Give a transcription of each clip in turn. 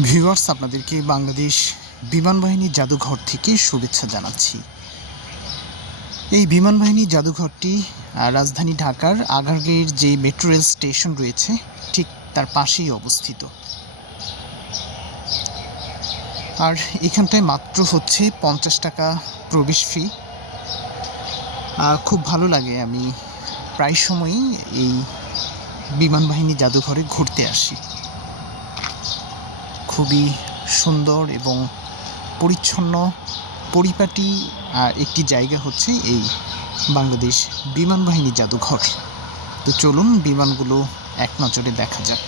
Viewers, আপনাদেরকে বাংলাদেশ বিমান বাহিনী জাদুঘর থেকে শুভেচ্ছা জানাচ্ছি। এই বিমান বাহিনী জাদুঘরটি রাজধানী ঢাকার আগারগাঁওয়ের যে মেট্রো রেল স্টেশন রয়েছে ঠিক তার পাশেই অবস্থিত। আর এখানটায় মাত্র হচ্ছে 50 টাকা প্রবেশ ফি। খুব ভালো লাগে, আমি প্রায় সময়ই এই বিমান বাহিনী জাদুঘরে ঘুরতে আসি। খুবই সুন্দর এবং পরিচ্ছন্ন পরিপাটি একটি জায়গা হচ্ছে এই বাংলাদেশ বিমান বাহিনী জাদুঘর। তো চলুন বিমানগুলো এক নজরে দেখা যাক।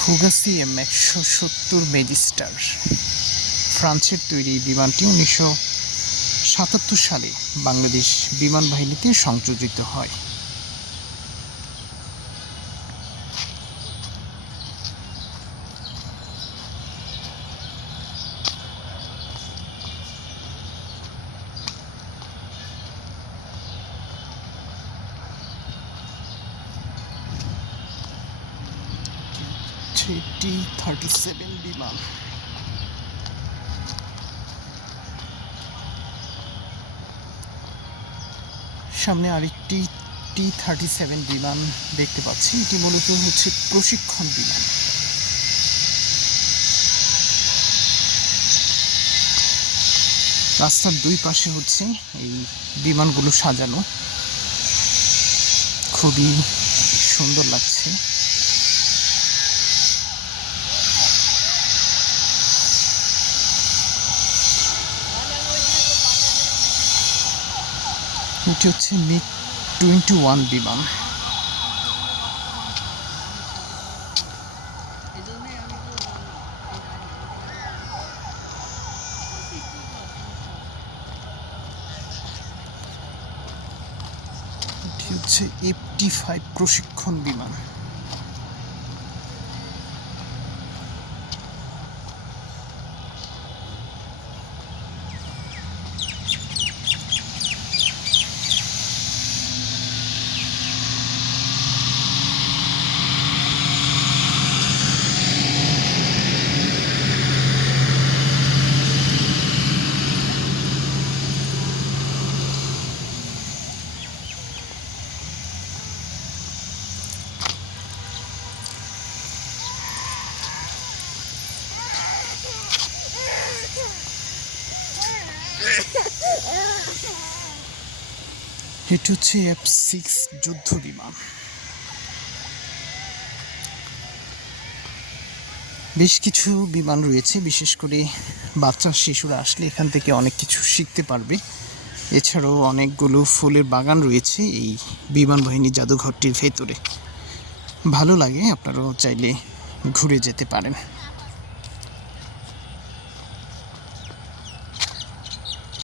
ফুগাসি M170 ম্যাজিস্টার, ফ্রান্সের তৈরি বিমানটি 1977 সালে বাংলাদেশ বিমান বাহিনীতে সংযোজিত হয়। T-37 বিমান, সামনে আরেকটি T-37 বিমান দেখতে পাচ্ছি। এটি মূলত হচ্ছে প্রশিক্ষণ বিমান। রাস্তার দুই পাশে হচ্ছে এই বিমানগুলো সাজানো, খুবই সুন্দর লাগছে। এটি হচ্ছে MiG-21 বিমান। এটি হচ্ছে F-5 প্রশিক্ষণ বিমান। এটি হচ্ছে F-6 যুদ্ধ বিমান। বেশ কিছু বিমান রয়েছে, বিশেষ করে বাচ্চা শিশুরা আসলে এখান থেকে অনেক কিছু শিখতে পারবে। এছাড়াও অনেকগুলো ফুলের বাগান রয়েছে এই বিমান বাহিনী জাদুঘরটির ভেতরে। ভালো লাগে, আপনারাও চাইলে ঘুরে যেতে পারেন।